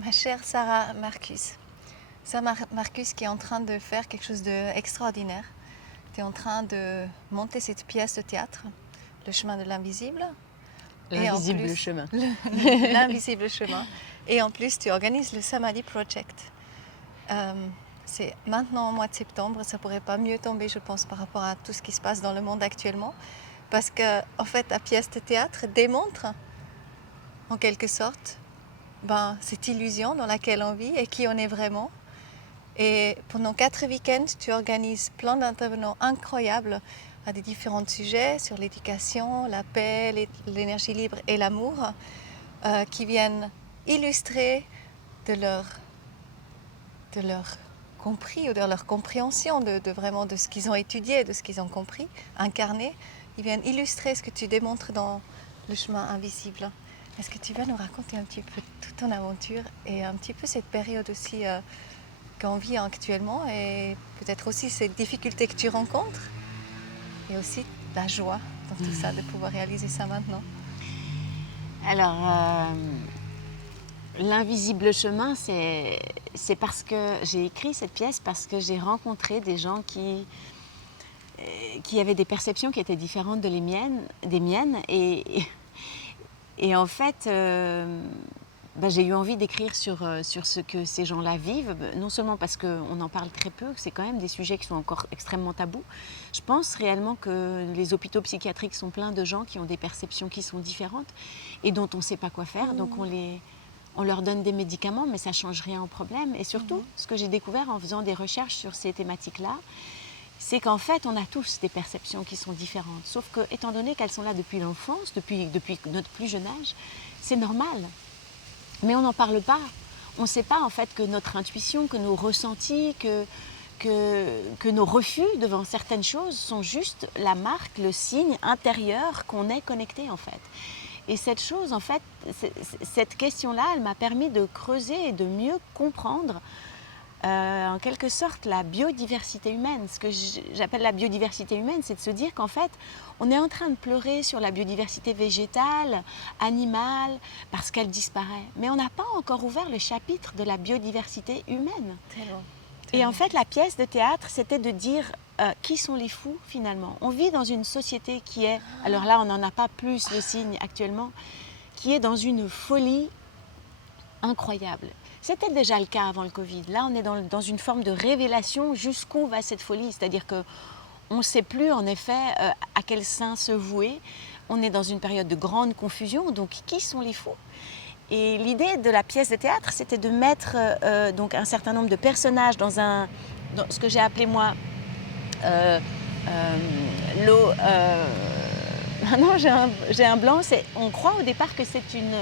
Ma chère Sarah Marcus. Sarah Marcus qui est en train de faire quelque chose d'extraordinaire. Tu es en train de monter cette pièce de théâtre, Le chemin de l'invisible. L'invisible chemin. L'invisible chemin. Et en plus, tu organises le Samadhi Project. C'est maintenant au mois de septembre, ça ne pourrait pas mieux tomber, je pense, par rapport à tout ce qui se passe dans le monde actuellement. Parce que, en fait, ta pièce de théâtre démontre, en quelque sorte, cette illusion dans laquelle on vit et qui on est vraiment. Et pendant 4 week-ends, tu organises plein d'intervenants incroyables à des différents sujets sur l'éducation, la paix, l'énergie libre et l'amour, qui viennent illustrer de leur compris ou de leur compréhension vraiment de ce qu'ils ont étudié, de ce qu'ils ont compris, incarné. Ils viennent illustrer ce que tu démontres dans le chemin invisible. Est-ce que tu vas nous raconter un petit peu toute ton aventure et un petit peu cette période aussi qu'on vit actuellement et peut-être aussi ces difficultés que tu rencontres et aussi la joie dans tout ça de pouvoir réaliser ça maintenant? Alors, l'invisible chemin, c'est parce que j'ai écrit cette pièce parce que j'ai rencontré des gens qui avaient des perceptions qui étaient différentes des miennes et en fait, j'ai eu envie d'écrire sur ce que ces gens-là vivent, non seulement parce qu'on en parle très peu, que c'est quand même des sujets qui sont encore extrêmement tabous. Je pense réellement que les hôpitaux psychiatriques sont pleins de gens qui ont des perceptions qui sont différentes et dont on ne sait pas quoi faire, donc on leur donne des médicaments, mais ça ne change rien au problème. Et surtout, ce que j'ai découvert en faisant des recherches sur ces thématiques-là, c'est qu'en fait, on a tous des perceptions qui sont différentes. Sauf que, étant donné qu'elles sont là depuis l'enfance, depuis notre plus jeune âge, c'est normal. Mais on n'en parle pas. On ne sait pas en fait que notre intuition, que nos ressentis, que nos refus devant certaines choses sont juste la marque, le signe intérieur qu'on est connecté en fait. Et cette chose, en fait, cette question-là, elle m'a permis de creuser et de mieux comprendre en quelque sorte la biodiversité humaine. Ce que j'appelle la biodiversité humaine, c'est de se dire qu'en fait, on est en train de pleurer sur la biodiversité végétale, animale, parce qu'elle disparaît. Mais on n'a pas encore ouvert le chapitre de la biodiversité humaine. Tellement. Et en fait, la pièce de théâtre, c'était de dire qui sont les fous finalement. On vit dans une société qui est, alors là on n'en a pas plus le signe actuellement, qui est dans une folie incroyable. C'était déjà le cas avant le Covid. Là, on est dans une forme de révélation jusqu'où va cette folie. C'est-à-dire qu'on ne sait plus, en effet, à quel sein se vouer. On est dans une période de grande confusion. Donc, qui sont les fous? Et l'idée de la pièce de théâtre, c'était de mettre donc un certain nombre de personnages dans ce que j'ai appelé, moi, l'eau... Maintenant, j'ai un blanc. On croit au départ que c'est une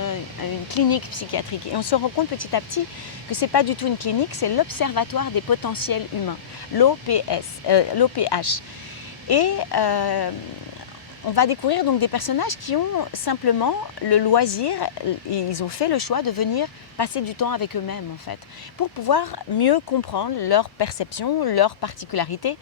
clinique psychiatrique. Et on se rend compte petit à petit que ce n'est pas du tout une clinique, c'est l'Observatoire des potentiels humains, l'OPH. Et on va découvrir donc des personnages qui ont simplement le loisir, ils ont fait le choix de venir passer du temps avec eux-mêmes, en fait, pour pouvoir mieux comprendre leurs perceptions, leurs particularités,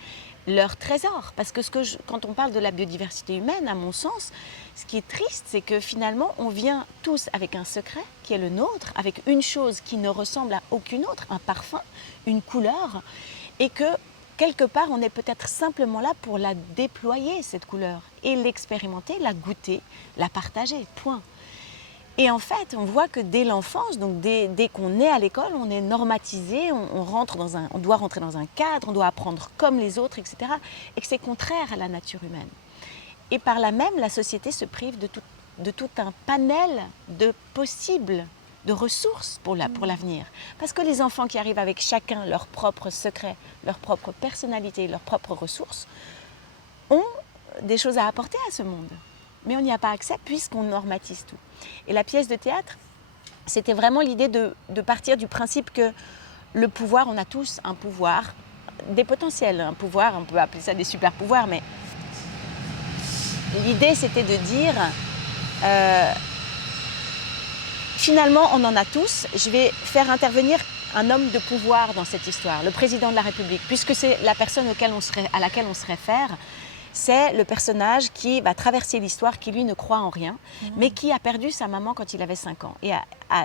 leur trésor. Parce que quand on parle de la biodiversité humaine, à mon sens, ce qui est triste, c'est que finalement, on vient tous avec un secret qui est le nôtre, avec une chose qui ne ressemble à aucune autre, un parfum, une couleur, et que quelque part, on est peut-être simplement là pour la déployer, cette couleur, et l'expérimenter, la goûter, la partager, point. Et en fait, on voit que dès l'enfance, donc dès qu'on est à l'école, on est normatisé, on doit rentrer dans un cadre, on doit apprendre comme les autres, etc. Et que c'est contraire à la nature humaine. Et par là même, la société se prive de tout un panel de possibles, de ressources pour l'avenir. Parce que les enfants qui arrivent avec chacun leur propre secret, leur propre personnalité, leurs propres ressources, ont des choses à apporter à ce monde. Mais on n'y a pas accès puisqu'on normatise tout. Et la pièce de théâtre, c'était vraiment l'idée de partir du principe que le pouvoir, on a tous un pouvoir, des potentiels, un pouvoir, on peut appeler ça des super pouvoirs, mais l'idée c'était de dire, finalement on en a tous, je vais faire intervenir un homme de pouvoir dans cette histoire, le président de la République, puisque c'est la personne à laquelle on se réfère. c'est le personnage qui va traverser l'histoire, qui lui ne croit en rien, mais qui a perdu sa maman quand il avait 5 ans. Et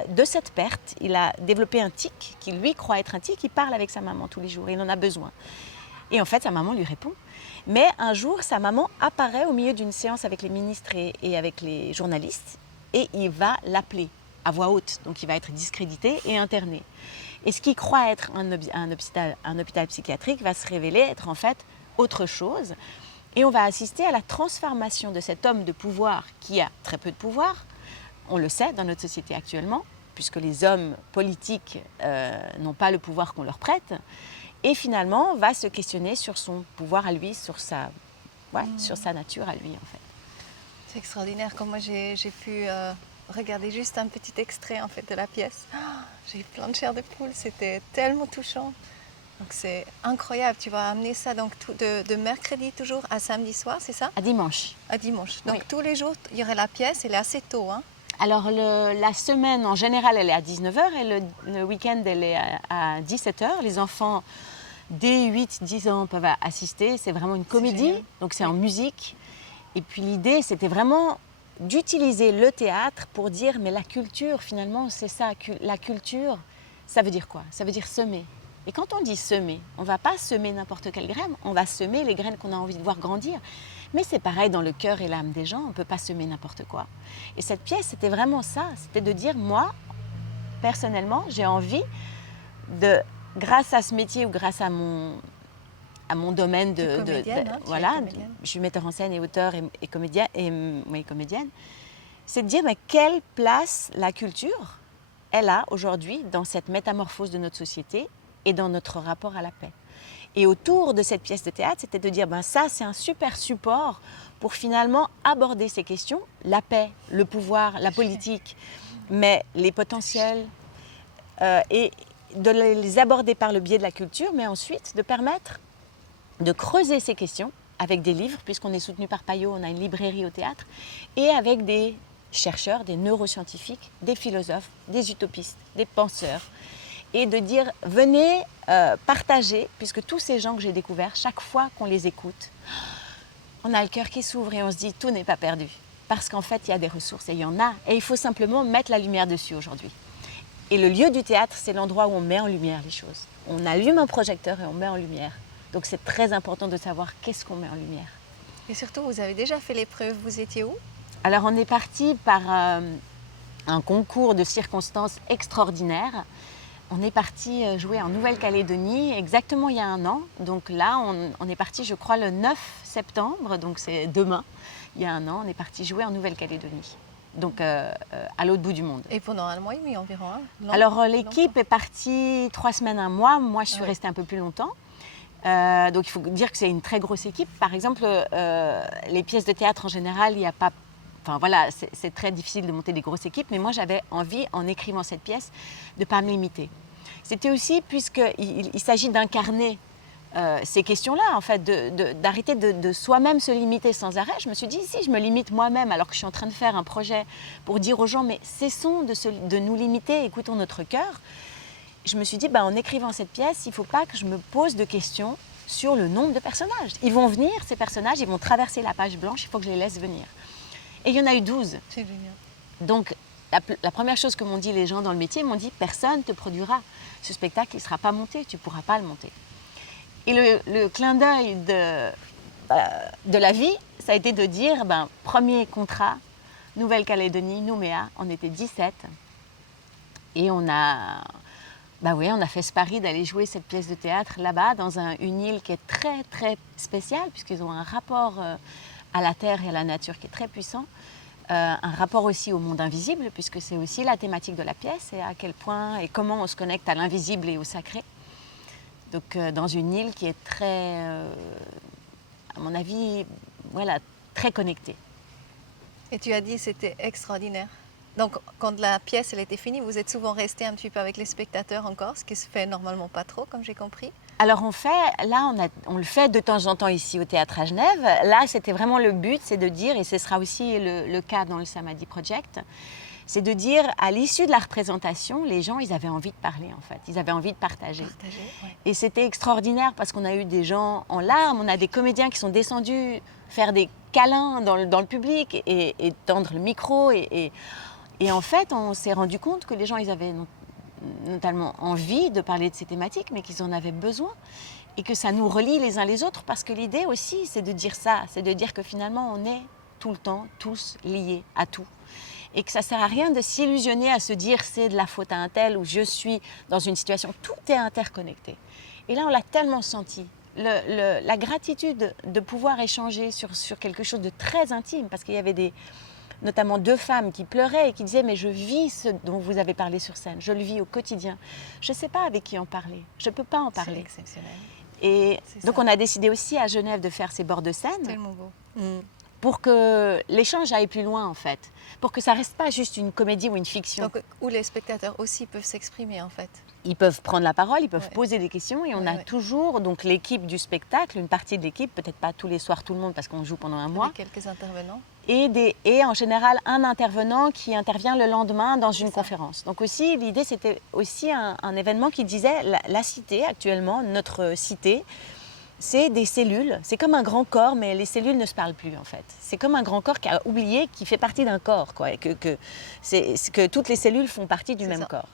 de cette perte, il a développé un tic, qui lui croit être un tic, il parle avec sa maman tous les jours, il en a besoin. Et en fait, sa maman lui répond. Mais un jour, sa maman apparaît au milieu d'une séance avec les ministres et avec les journalistes, et il va l'appeler à voix haute, donc il va être discrédité et interné. Et ce qu'il croit être un hôpital psychiatrique va se révéler être en fait autre chose. Et on va assister à la transformation de cet homme de pouvoir qui a très peu de pouvoir, on le sait dans notre société actuellement, puisque les hommes politiques n'ont pas le pouvoir qu'on leur prête, et finalement va se questionner sur son pouvoir à lui, sur sa nature à lui en fait. C'est extraordinaire, comme moi j'ai pu regarder juste un petit extrait en fait de la pièce. Oh, j'ai eu plein de chair de poule, c'était tellement touchant. Donc c'est incroyable, tu vas amener ça donc de mercredi toujours à samedi soir, c'est ça? À dimanche. À dimanche. Donc Oui. tous les jours, il y aurait la pièce, elle est assez tôt. Hein? Alors la semaine en général elle est à 19h et le week-end elle est à 17h. Les enfants dès 8-10 ans peuvent assister, c'est vraiment une comédie, génial. donc c'est en musique. Et puis l'idée c'était vraiment d'utiliser le théâtre pour dire mais la culture finalement c'est ça, la culture ça veut dire quoi? Ça veut dire semer. Et quand on dit semer, on ne va pas semer n'importe quelle graine, on va semer les graines qu'on a envie de voir grandir. Mais c'est pareil dans le cœur et l'âme des gens, on ne peut pas semer n'importe quoi. Et cette pièce, c'était vraiment ça, c'était de dire, moi, personnellement, j'ai envie de, grâce à ce métier ou grâce à mon domaine Tu es comédienne, hein, voilà, comédienne. je suis metteur en scène et auteur et comédienne, c'est de dire, mais quelle place la culture, elle a aujourd'hui dans cette métamorphose de notre société et dans notre rapport à la paix. Et autour de cette pièce de théâtre, c'était de dire, ben ça, c'est un super support pour finalement aborder ces questions, la paix, le pouvoir, la politique, mais les potentiels, et de les aborder par le biais de la culture, mais ensuite de permettre de creuser ces questions avec des livres, puisqu'on est soutenu par Payot, on a une librairie au théâtre, et avec des chercheurs, des neuroscientifiques, des philosophes, des utopistes, des penseurs, et de dire, venez partager, puisque tous ces gens que j'ai découverts, chaque fois qu'on les écoute, on a le cœur qui s'ouvre et on se dit, tout n'est pas perdu. Parce qu'en fait, il y a des ressources et il y en a. Et il faut simplement mettre la lumière dessus aujourd'hui. Et le lieu du théâtre, c'est l'endroit où on met en lumière les choses. On allume un projecteur et on met en lumière. Donc c'est très important de savoir qu'est-ce qu'on met en lumière. Et surtout, vous avez déjà fait l'épreuve, vous étiez où? Alors on est parti par un concours de circonstances extraordinaires. On est parti jouer en Nouvelle-Calédonie exactement il y a 1 an. Donc là, on est parti, je crois, le 9 septembre, donc c'est demain, il y a 1 an, on est parti jouer en Nouvelle-Calédonie, donc à l'autre bout du monde. Et pendant 1 mois et demi environ. Hein? Alors l'équipe est partie 3 semaines, 1 mois. Moi, je suis restée un peu plus longtemps. Donc il faut dire que c'est une très grosse équipe. Par exemple, les pièces de théâtre en général, il n'y a pas... Enfin voilà, c'est très difficile de monter des grosses équipes, mais moi j'avais envie, en écrivant cette pièce, de ne pas me limiter. C'était aussi, puisqu'il s'agit d'incarner ces questions-là, en fait, d'arrêter de soi-même se limiter sans arrêt. Je me suis dit, si je me limite moi-même alors que je suis en train de faire un projet pour dire aux gens, mais cessons de nous limiter, écoutons notre cœur. Je me suis dit, en écrivant cette pièce, il ne faut pas que je me pose de questions sur le nombre de personnages. Ils vont venir, ces personnages, ils vont traverser la page blanche, il faut que je les laisse venir. Et il y en a eu 12. C'est génial. Donc, la première chose que m'ont dit les gens dans le métier, ils m'ont dit, personne ne te produira. Ce spectacle, il ne sera pas monté, tu ne pourras pas le monter. Et le clin d'œil de la vie, ça a été de dire, premier contrat, Nouvelle-Calédonie, Nouméa, on était 17. Et on a fait ce pari d'aller jouer cette pièce de théâtre là-bas, dans une île qui est très, très spéciale, puisqu'ils ont un rapport à la terre et à la nature qui est très puissant. Un rapport aussi au monde invisible, puisque c'est aussi la thématique de la pièce, et à quel point et comment on se connecte à l'invisible et au sacré. Donc dans une île qui est très, à mon avis, voilà, très connectée. Et tu as dit que c'était extraordinaire. Donc quand la pièce elle était finie, vous êtes souvent resté un petit peu avec les spectateurs encore, ce qui se fait normalement pas trop, comme j'ai compris. Alors on le fait de temps en temps ici au Théâtre à Genève. Là, c'était vraiment le but, c'est de dire, et ce sera aussi le cas dans le Samadhi Project, C'est de dire, à l'issue de la représentation, les gens, ils avaient envie de parler, en fait. Ils avaient envie de partager. Ouais. Et c'était extraordinaire parce qu'on a eu des gens en larmes, on a des comédiens qui sont descendus faire des câlins dans le public et tendre le micro. Et en fait, on s'est rendu compte que les gens, ils avaient notamment envie de parler de ces thématiques, mais qu'ils en avaient besoin. Et que ça nous relie les uns les autres, parce que l'idée aussi, c'est de dire ça, c'est de dire que finalement, on est tout le temps, tous liés à tout. Et que ça ne sert à rien de s'illusionner à se dire c'est de la faute à un tel ou je suis dans une situation. Tout est interconnecté. Et là, on l'a tellement senti. La gratitude de pouvoir échanger sur quelque chose de très intime, parce qu'il y avait notamment 2 femmes qui pleuraient et qui disaient « mais je vis ce dont vous avez parlé sur scène, je le vis au quotidien. Je ne sais pas avec qui en parler, je ne peux pas en parler. » C'est exceptionnel. Et donc on a décidé aussi à Genève de faire ces bords de scène. Tellement beau. Pour que l'échange aille plus loin en fait, pour que ça reste pas juste une comédie ou une fiction. Donc, où les spectateurs aussi peuvent s'exprimer en fait. Ils peuvent prendre la parole, ils peuvent poser des questions et on a ouais. toujours donc l'équipe du spectacle, une partie de l'équipe, peut-être pas tous les soirs tout le monde parce qu'on joue pendant un mois. Avec quelques intervenants. Et en général un intervenant qui intervient le lendemain dans une conférence. Donc aussi l'idée c'était aussi un événement qui disait la cité actuellement, notre cité, c'est des cellules, c'est comme un grand corps, mais les cellules ne se parlent plus en fait. C'est comme un grand corps qui a oublié qu'il fait partie d'un corps, quoi, et que toutes les cellules font partie du même corps.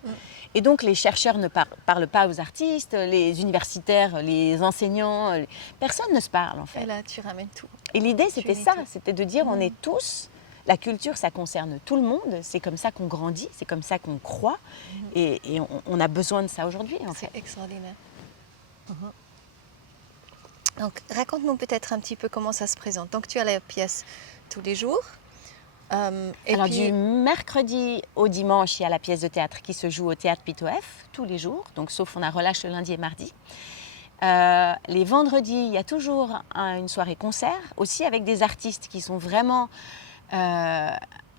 Et donc les chercheurs ne parlent pas aux artistes, les universitaires, les enseignants, personne ne se parle en fait. Et là, tu ramènes tout. Et l'idée c'était ça, c'était de dire on est tous, la culture ça concerne tout le monde, c'est comme ça qu'on grandit, c'est comme ça qu'on croit, et on a besoin de ça aujourd'hui en fait. C'est extraordinaire. Donc, raconte-nous peut-être un petit peu comment ça se présente. Donc, tu as la pièce tous les jours. Alors, du mercredi au dimanche, il y a la pièce de théâtre qui se joue au Théâtre Pitoef, tous les jours, donc sauf on a relâche le lundi et mardi. Les vendredis, il y a toujours une soirée concert, aussi avec des artistes qui sont vraiment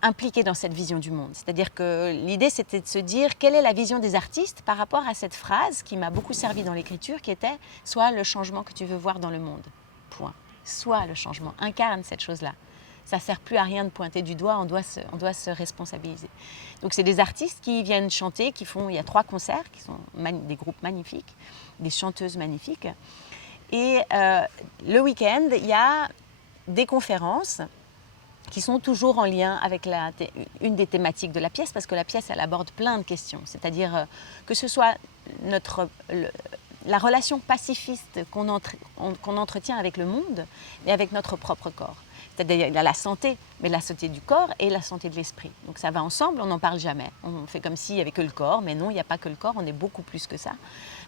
impliqués dans cette vision du monde. C'est-à-dire que l'idée, c'était de se dire quelle est la vision des artistes par rapport à cette phrase qui m'a beaucoup servi dans l'écriture, qui était « Sois le changement que tu veux voir dans le monde ». Point. Sois le changement, incarne cette chose-là. Ça ne sert plus à rien de pointer du doigt, on doit se responsabiliser. Donc c'est des artistes qui viennent chanter, il y a 3 concerts, qui sont des groupes magnifiques, des chanteuses magnifiques. Et le week-end, il y a des conférences qui sont toujours en lien avec une des thématiques de la pièce, parce que la pièce, elle aborde plein de questions. C'est-à-dire que ce soit la relation pacifiste qu'on entretient avec le monde et avec notre propre corps. C'est-à-dire il y a la santé, mais la santé du corps et la santé de l'esprit. Donc ça va ensemble, on n'en parle jamais. On fait comme s'il n'y avait que le corps, mais non, il n'y a pas que le corps, on est beaucoup plus que ça.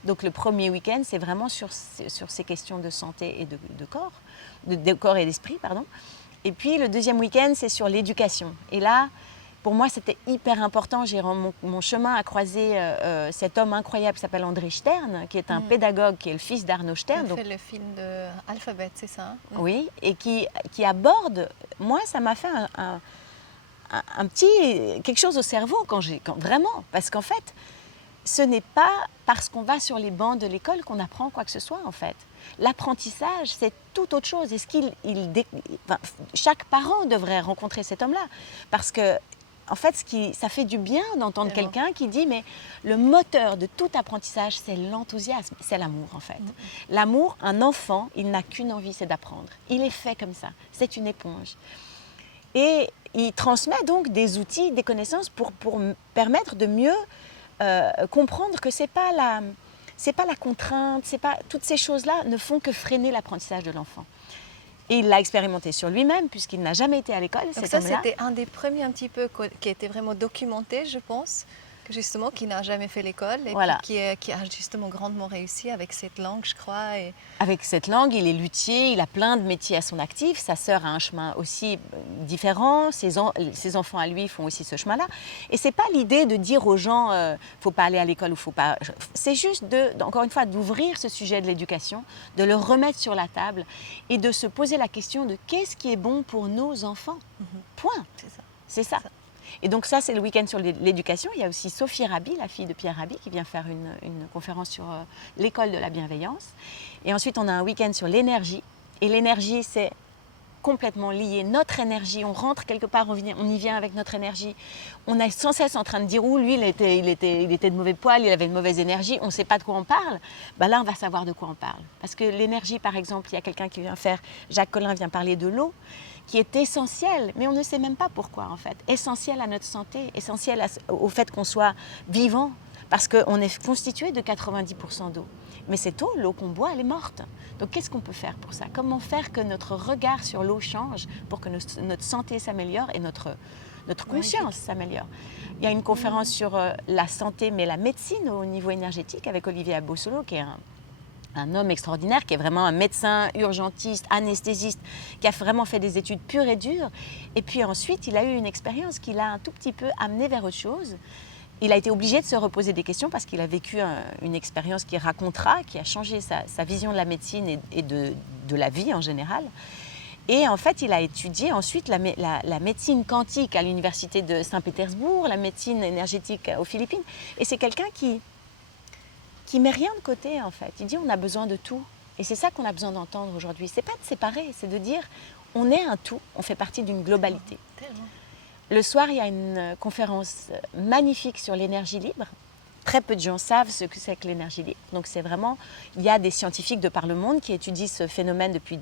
Donc le premier week-end, c'est vraiment sur ces questions de santé et de corps, de corps et d'esprit, pardon. Et puis le deuxième week-end, c'est sur l'éducation. Et là, pour moi, c'était hyper important. Mon chemin a croisé cet homme incroyable qui s'appelle André Stern, qui est un pédagogue, qui est le fils d'Arnaud Stern. Il fait le film de Alphabet, c'est ça? Oui, et qui aborde... Moi, ça m'a fait un petit... quelque chose au cerveau, vraiment. Parce qu'en fait, ce n'est pas parce qu'on va sur les bancs de l'école qu'on apprend quoi que ce soit, en fait. L'apprentissage, c'est tout autre chose. Chaque parent devrait rencontrer cet homme-là. Parce que, en fait, ça fait du bien d'entendre quelqu'un qui dit mais le moteur de tout apprentissage, c'est l'enthousiasme, c'est l'amour, en fait. L'amour, un enfant, il n'a qu'une envie, c'est d'apprendre. Il est fait comme ça. C'est une éponge. Et il transmet donc des outils, des connaissances pour permettre de mieux comprendre que c'est pas la contrainte, toutes ces choses-là ne font que freiner l'apprentissage de l'enfant. Et il l'a expérimenté sur lui-même puisqu'il n'a jamais été à l'école. Donc ça, c'était un des premiers un petit peu qui a été vraiment documenté, je pense, justement, qui n'a jamais fait l'école et voilà. qui a justement grandement réussi avec cette langue, je crois. Et... Avec cette langue, il est luthier, il a plein de métiers à son actif. Sa sœur a un chemin aussi différent. Ses enfants à lui font aussi ce chemin-là. Et c'est pas l'idée de dire aux gens, faut pas aller à l'école ou faut pas. C'est juste encore une fois, d'ouvrir ce sujet de l'éducation, de le remettre sur la table et de se poser la question de qu'est-ce qui est bon pour nos enfants. Point. C'est ça. Et donc ça, c'est le week-end sur l'éducation. Il y a aussi Sophie Rabi, la fille de Pierre Rabhi, qui vient faire une conférence sur l'école de la bienveillance. Et ensuite, on a un week-end sur l'énergie. Et l'énergie, c'est complètement liés. Notre énergie, on rentre quelque part, on y vient avec notre énergie. On est sans cesse en train de dire, lui, il était de mauvais poil, il avait une mauvaise énergie, on ne sait pas de quoi on parle. Ben là, on va savoir de quoi on parle. Parce que l'énergie, par exemple, il y a quelqu'un qui vient faire, Jacques Collin vient parler de l'eau, qui est essentielle, mais on ne sait même pas pourquoi, en fait. Essentielle à notre santé, essentielle au fait qu'on soit vivant, parce qu'on est constitué de 90% d'eau. Mais cette eau, l'eau qu'on boit, elle est morte. Donc qu'est-ce qu'on peut faire pour ça? Comment faire que notre regard sur l'eau change pour que notre santé s'améliore et notre conscience s'améliore? Il y a une conférence sur la santé, mais la médecine au niveau énergétique avec Olivier Abossolo, qui est un homme extraordinaire, qui est vraiment un médecin, urgentiste, anesthésiste, qui a vraiment fait des études pures et dures. Et puis ensuite, il a eu une expérience qui l'a un tout petit peu amené vers autre chose. Il a été obligé de se reposer des questions parce qu'il a vécu une expérience qu'il racontera, qui a changé sa vision de la médecine et de la vie en général. Et en fait, il a étudié ensuite la médecine quantique à l'université de Saint-Pétersbourg, la médecine énergétique aux Philippines. Et c'est quelqu'un qui met rien de côté, en fait. Il dit on a besoin de tout. Et c'est ça qu'on a besoin d'entendre aujourd'hui. C'est pas de séparer, c'est de dire on est un tout, on fait partie d'une globalité. Tellement. Le soir, il y a une conférence magnifique sur l'énergie libre. Très peu de gens savent ce que c'est que l'énergie libre. Donc c'est vraiment, il y a des scientifiques de par le monde qui étudient ce phénomène depuis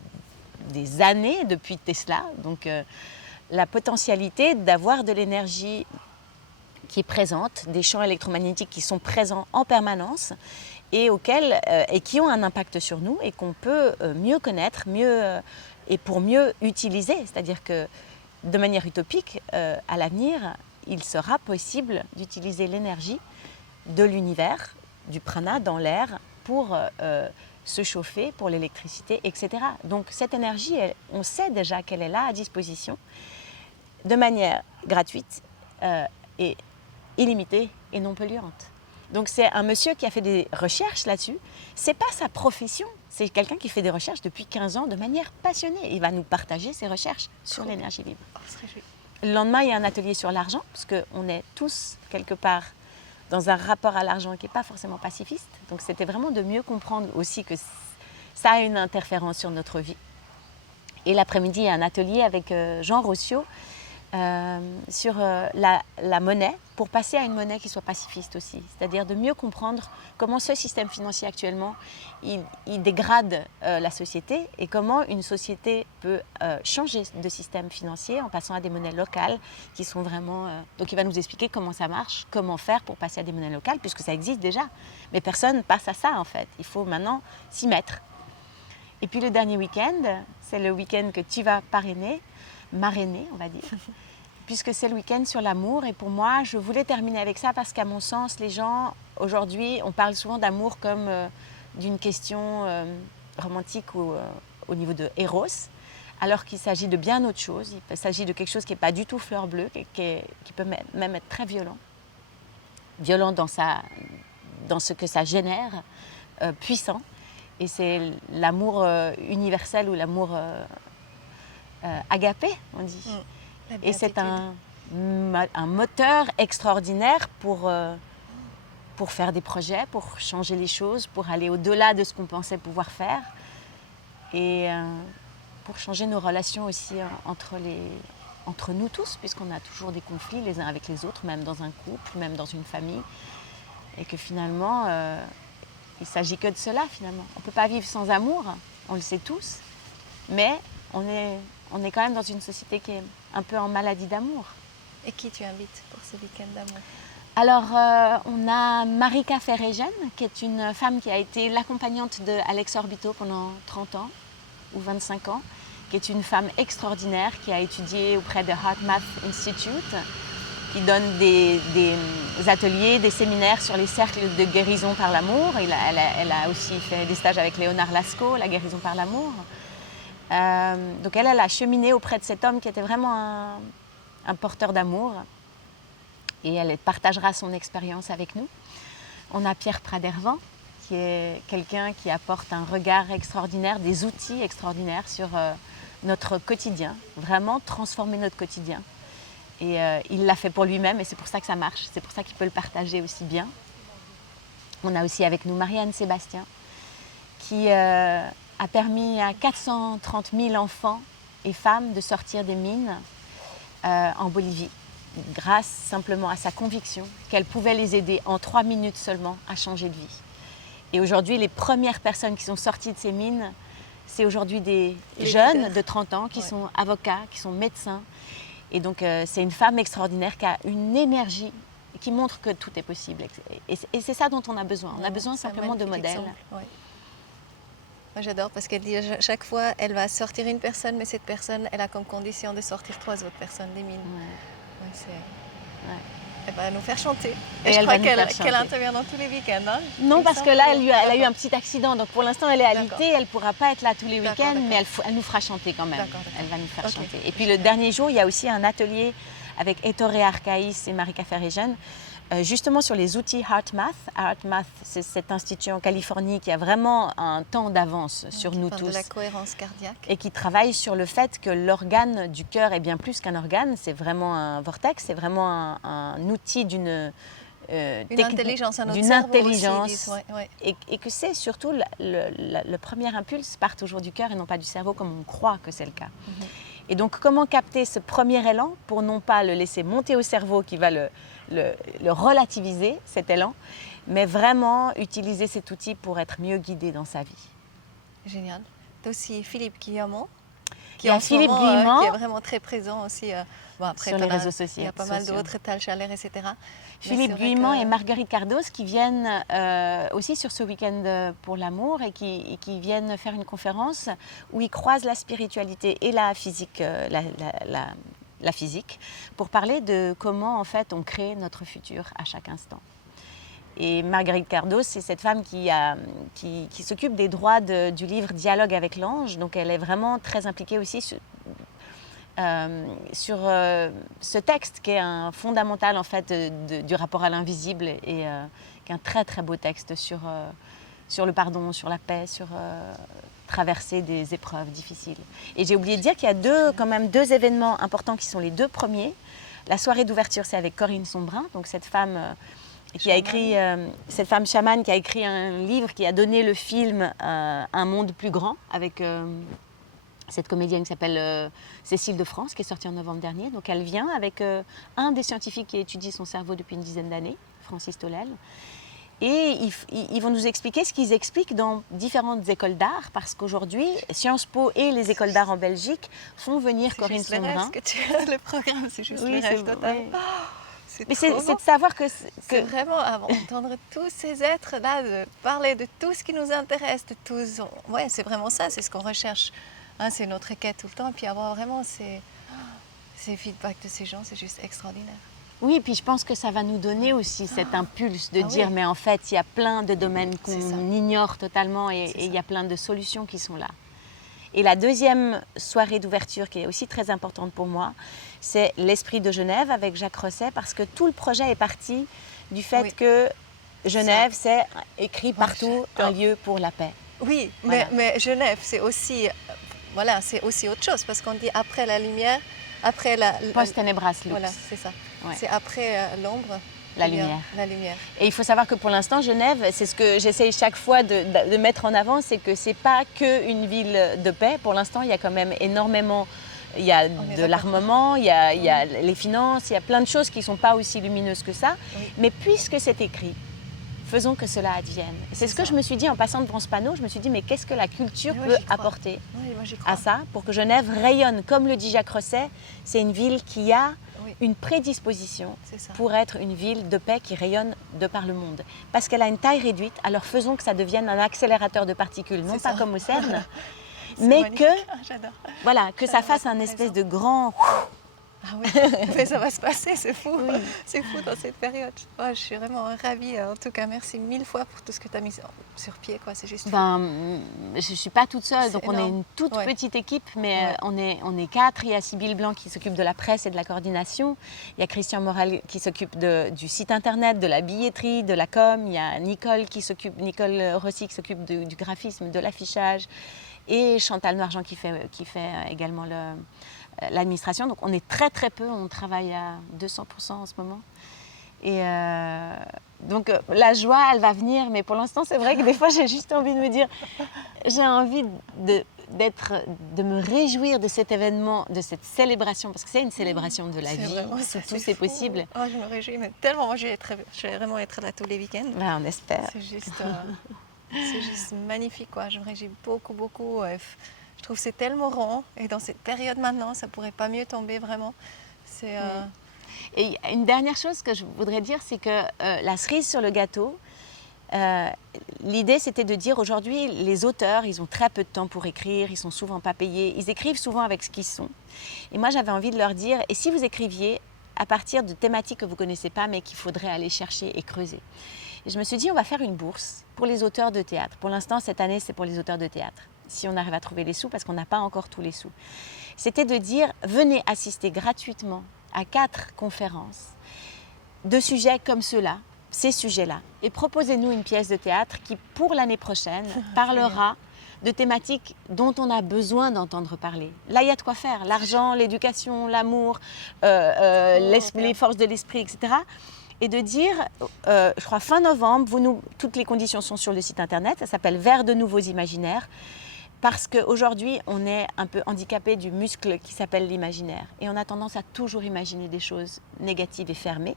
des années, depuis Tesla. Donc la potentialité d'avoir de l'énergie qui est présente, des champs électromagnétiques qui sont présents en permanence et qui ont un impact sur nous et qu'on peut mieux connaître, et pour mieux utiliser. C'est-à-dire que de manière utopique, à l'avenir, il sera possible d'utiliser l'énergie de l'univers, du prana dans l'air pour se chauffer, pour l'électricité, etc. Donc cette énergie, on sait déjà qu'elle est là à disposition de manière gratuite et illimitée et non polluante. Donc c'est un monsieur qui a fait des recherches là-dessus. C'est pas sa profession, c'est quelqu'un qui fait des recherches depuis 15 ans de manière passionnée. Il va nous partager ses recherches sur l'énergie libre. Le lendemain, il y a un atelier sur l'argent, parce qu'on est tous quelque part dans un rapport à l'argent qui n'est pas forcément pacifiste. Donc c'était vraiment de mieux comprendre aussi que ça a une interférence sur notre vie. Et l'après-midi, il y a un atelier avec Jean Rossio sur la monnaie, pour passer à une monnaie qui soit pacifiste aussi. C'est-à-dire de mieux comprendre comment ce système financier actuellement, il dégrade la société et comment une société peut changer de système financier en passant à des monnaies locales qui sont vraiment... Donc il va nous expliquer comment ça marche, comment faire pour passer à des monnaies locales, puisque ça existe déjà. Mais personne passe à ça en fait. Il faut maintenant s'y mettre. Et puis le dernier week-end, c'est le week-end que tu vas marrainer, on va dire, puisque c'est le week-end sur l'amour. Et pour moi, je voulais terminer avec ça parce qu'à mon sens, les gens, aujourd'hui, on parle souvent d'amour comme d'une question romantique ou au niveau de Eros, alors qu'il s'agit de bien autre chose. Il s'agit de quelque chose qui n'est pas du tout fleur bleue, qui peut même être très violent. Violent dans ce que ça génère, puissant. Et c'est l'amour universel ou l'amour agapé, on dit. Et c'est un moteur extraordinaire pour faire des projets, pour changer les choses, pour aller au-delà de ce qu'on pensait pouvoir faire. Et pour changer nos relations aussi entre nous tous, puisqu'on a toujours des conflits les uns avec les autres, même dans un couple, même dans une famille. Et que finalement... il ne s'agit que de cela, finalement. On ne peut pas vivre sans amour, on le sait tous, mais on est quand même dans une société qui est un peu en maladie d'amour. Et qui tu invites pour ce week-end d'amour? Alors, on a Marika Ferregen, qui est une femme qui a été l'accompagnante d'Alex Orbito pendant 30 ans ou 25 ans, qui est une femme extraordinaire, qui a étudié auprès de HeartMath Institute, qui donne des ateliers, des séminaires sur les cercles de guérison par l'amour. Elle a aussi fait des stages avec Léonard Lascaux, la guérison par l'amour. Donc elle a cheminé auprès de cet homme qui était vraiment un porteur d'amour. Et elle partagera son expérience avec nous. On a Pierre Pradervan, qui est quelqu'un qui apporte un regard extraordinaire, des outils extraordinaires sur notre quotidien, vraiment transformer notre quotidien. Et il l'a fait pour lui-même et c'est pour ça que ça marche, c'est pour ça qu'il peut le partager aussi bien. On a aussi avec nous Marianne Sébastien qui a permis à 430 000 enfants et femmes de sortir des mines en Bolivie, grâce simplement à sa conviction qu'elle pouvait les aider en 3 minutes seulement à changer de vie. Et aujourd'hui, les premières personnes qui sont sorties de ces mines, c'est aujourd'hui des jeunes leaders. de 30 ans qui sont avocats, qui sont médecins. Et donc, c'est une femme extraordinaire qui a une énergie qui montre que tout est possible. Et c'est ça dont on a besoin. On a besoin C'est un simplement de magnifique modèles. exemple, ouais. Moi, j'adore parce qu'elle dit chaque fois, elle va sortir une personne, mais cette personne, elle a comme condition de sortir 3 autres personnes des mines. Ouais. Ouais, Ouais. elle va nous faire chanter. Et Et je elle crois va nous faire qu'elle chanter. intervient dans tous les week-ends. Hein, Non, il parce semble que là, elle a eu D'accord. un petit accident. Donc pour l'instant, elle est D'accord. alitée. Elle ne pourra pas être là tous les D'accord, week-ends, d'accord. mais elle nous fera chanter quand même. D'accord, d'accord. Elle va nous faire Ok. chanter. Et puis le dernier jour, il y a aussi un atelier avec Ettore Arcaïs et Marika Ferrigen, justement sur les outils HeartMath. HeartMath, c'est cet institut en Californie qui a vraiment un temps d'avance sur Qui nous parle tous. de la cohérence cardiaque. Et qui travaille sur le fait que l'organe du cœur est bien plus qu'un organe, c'est vraiment un vortex, c'est vraiment un outil d'une Une intelligence, un autre d'une cerveau intelligence, aussi, ils disent, ouais. et que c'est surtout le premier impulse part toujours du cœur et non pas du cerveau comme on croit que c'est le cas. Et donc comment capter ce premier élan pour non pas le laisser monter au cerveau qui va le relativiser, cet élan, mais vraiment utiliser cet outil pour être mieux guidé dans sa vie. Génial. Tu as aussi Philippe Guillemot, Il y a en ce Philippe moment, Guillemot qui est vraiment très présent aussi. Bon, après, sur les t'en as- réseaux sociaux. Il y a pas mal d'autres, Tal Chaler, etc. Mais Philippe c'est vrai Guillemot que- et Marguerite Cardos qui viennent aussi sur ce week-end pour l'amour et qui viennent faire une conférence où ils croisent la spiritualité et la physique, la physique pour parler de comment en fait on crée notre futur à chaque instant. Et Marguerite Cardos, c'est cette femme qui s'occupe des droits du livre Dialogue avec l'ange. Donc elle est vraiment très impliquée aussi sur ce texte qui est un fondamental en fait du rapport à l'invisible et qui est un très très beau texte sur le pardon, sur la paix, sur traverser des épreuves difficiles. Et j'ai oublié de dire qu'il y a quand même deux événements importants qui sont les deux premiers. La soirée d'ouverture, c'est avec Corinne Sombrin, donc cette femme qui a écrit, cette femme chamane qui a écrit un livre qui a donné le film Un monde plus grand avec cette comédienne qui s'appelle Cécile de France, qui est sortie en novembre dernier. Donc elle vient avec un des scientifiques qui étudie son cerveau depuis une dizaine d'années, Francis Tolel. Et ils vont nous expliquer ce qu'ils expliquent dans différentes écoles d'art, parce qu'aujourd'hui, Sciences Po et les écoles d'art en Belgique font venir Corinne Sombrin. Sombrin. Le programme, c'est juste Oui, le rêve total. oui. C'est Mais trop c'est beau. de savoir que C'est vraiment entendre tous ces êtres-là, de parler de tout ce qui nous intéresse, de tous. Ouais, c'est vraiment ça, c'est ce qu'on recherche. Hein, c'est notre quête tout le temps. Et puis avoir vraiment ces feedbacks de ces gens, c'est juste extraordinaire. Oui, puis je pense que ça va nous donner aussi cet impulse de Ah dire oui. mais en fait, il y a plein de domaines C'est ça. qu'on ignore totalement et C'est il y ça. a plein de solutions qui sont là. Et la deuxième soirée d'ouverture qui est aussi très importante pour moi, c'est l'Esprit de Genève avec Jacques Rosset, parce que tout le projet est parti du fait Oui. que Genève, c'est écrit partout un j'adore. lieu pour la paix. Oui, Voilà. mais Genève, c'est aussi, voilà, c'est aussi autre chose, parce qu'on dit après la lumière, après Post tenebras lux. Voilà, c'est ça. Ouais. C'est après l'ombre. La il y a lumière. La lumière. Et il faut savoir que pour l'instant, Genève, c'est ce que j'essaye chaque fois de mettre en avant, c'est que c'est pas qu'une ville de paix. Pour l'instant, il y a quand même énormément, il y a est de d'accord. l'armement, il y a les finances, il y a plein de choses qui ne sont pas aussi lumineuses que ça. Oui. Mais puisque c'est écrit, faisons que cela advienne. C'est ce que ça. je me suis dit en passant devant ce panneau. Je me suis dit, mais qu'est-ce que la culture Mais moi, peut j'y crois. apporter Oui, moi j'y crois. à ça pour que Genève rayonne? Comme le dit Jacques Rosset, c'est une ville qui a Oui. une prédisposition C'est ça. pour être une ville de paix qui rayonne de par le monde. Parce qu'elle a une taille réduite, alors faisons que ça devienne un accélérateur de particules, non C'est pas ça. comme au CERN, C'est mais magnifique. que, Ah, j'adore. voilà, que ça Ça fasse va un être espèce présent. de grand... Ah oui, mais ça va se passer, c'est fou. C'est fou dans cette période. Oh, je suis vraiment ravie. En tout cas, merci 1000 fois pour tout ce que tu as mis sur pied. C'est juste fou. Ben, je ne suis pas toute seule, C'est donc on est énorme. une toute Ouais. petite équipe, mais Ouais. on est 4. Il y a Sybille Blanc qui s'occupe de la presse et de la coordination. Il y a Christian Moral qui s'occupe du site internet, de la billetterie, de la com. Il y a Nicole Rossi qui s'occupe du graphisme, de l'affichage. Et Chantal Noirjean qui fait également l'administration. Donc on est très très peu, on travaille à 200% en ce moment. Et donc la joie, elle va venir, mais pour l'instant, c'est vrai que des fois, j'ai juste envie de me dire, j'ai envie de me réjouir de cet événement, de cette célébration, parce que c'est une célébration de la vie, tout c'est possible. Oh, je me réjouis mais tellement, moi je vais vraiment être là tous les week-ends. Ben, on espère. C'est juste magnifique, quoi. Je me réjouis beaucoup, beaucoup. Je trouve que c'est tellement rond et dans cette période maintenant, ça pourrait pas mieux tomber vraiment. Et une dernière chose que je voudrais dire, c'est que la cerise sur le gâteau, l'idée c'était de dire aujourd'hui les auteurs ils ont très peu de temps pour écrire, ils sont souvent pas payés, ils écrivent souvent avec ce qu'ils sont. Et moi j'avais envie de leur dire, et si vous écriviez à partir de thématiques que vous connaissez pas mais qu'il faudrait aller chercher et creuser. Et je me suis dit on va faire une bourse pour les auteurs de théâtre. Pour l'instant cette année c'est pour les auteurs de théâtre, si on arrive à trouver les sous parce qu'on n'a pas encore tous les sous. C'était de dire venez assister gratuitement à 4 conférences de sujets comme ceux-là, ces sujets-là, et proposez-nous une pièce de théâtre qui, pour l'année prochaine, parlera de thématiques dont on a besoin d'entendre parler. Là, il y a de quoi faire. L'argent, l'éducation, l'amour, les forces de l'esprit, etc. Et de dire, je crois fin novembre, toutes les conditions sont sur le site internet, ça s'appelle Vers de nouveaux imaginaires, parce qu'aujourd'hui, on est un peu handicapé du muscle qui s'appelle l'imaginaire. Et on a tendance à toujours imaginer des choses négatives et fermées.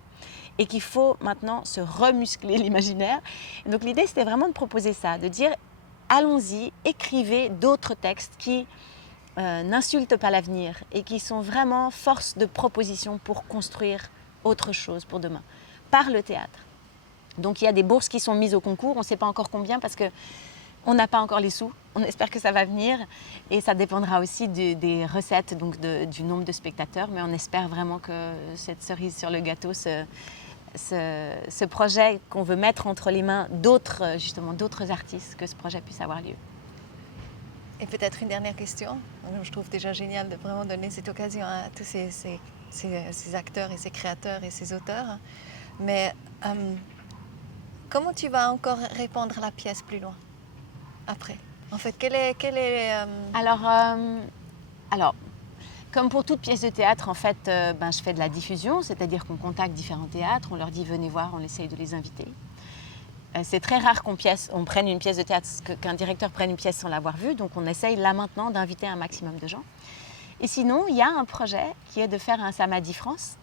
Et qu'il faut maintenant se remuscler l'imaginaire. Donc l'idée, c'était vraiment de proposer ça, de dire, allons-y, écrivez d'autres textes qui n'insultent pas l'avenir et qui sont vraiment force de proposition pour construire autre chose pour demain, par le théâtre. Donc il y a des bourses qui sont mises au concours, on ne sait pas encore combien parce que on n'a pas encore les sous, on espère que ça va venir et ça dépendra aussi des recettes, donc du nombre de spectateurs, mais on espère vraiment que cette cerise sur le gâteau, ce projet qu'on veut mettre entre les mains d'autres artistes, que ce projet puisse avoir lieu. Et peut-être une dernière question, je trouve déjà génial de vraiment donner cette occasion à tous ces acteurs et ces créateurs et ces auteurs, mais comment tu vas encore répandre la pièce plus loin après? En fait, quel est Alors, comme pour toute pièce de théâtre, en fait, je fais de la diffusion, c'est-à-dire qu'on contacte différents théâtres, on leur dit venez voir, on essaye de les inviter. C'est très rare qu'on prenne une pièce de théâtre, qu'un directeur prenne une pièce sans l'avoir vue, donc on essaye là maintenant d'inviter un maximum de gens. Et sinon, il y a un projet qui est de faire un Samadhi France.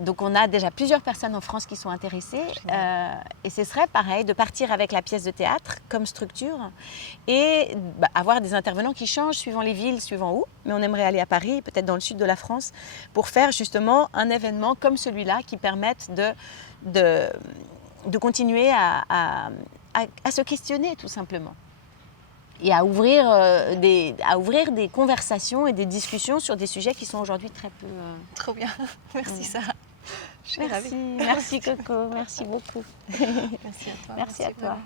Donc on a déjà plusieurs personnes en France qui sont intéressées et ce serait pareil de partir avec la pièce de théâtre comme structure et avoir des intervenants qui changent suivant les villes, suivant où, mais on aimerait aller à Paris, peut-être dans le sud de la France pour faire justement un événement comme celui-là qui permette de continuer à se questionner tout simplement. Et à ouvrir des conversations et des discussions sur des sujets qui sont aujourd'hui très peu... Trop bien, merci Sarah. Je suis ravie. Merci Coco, merci beaucoup. Merci à toi. Merci à toi.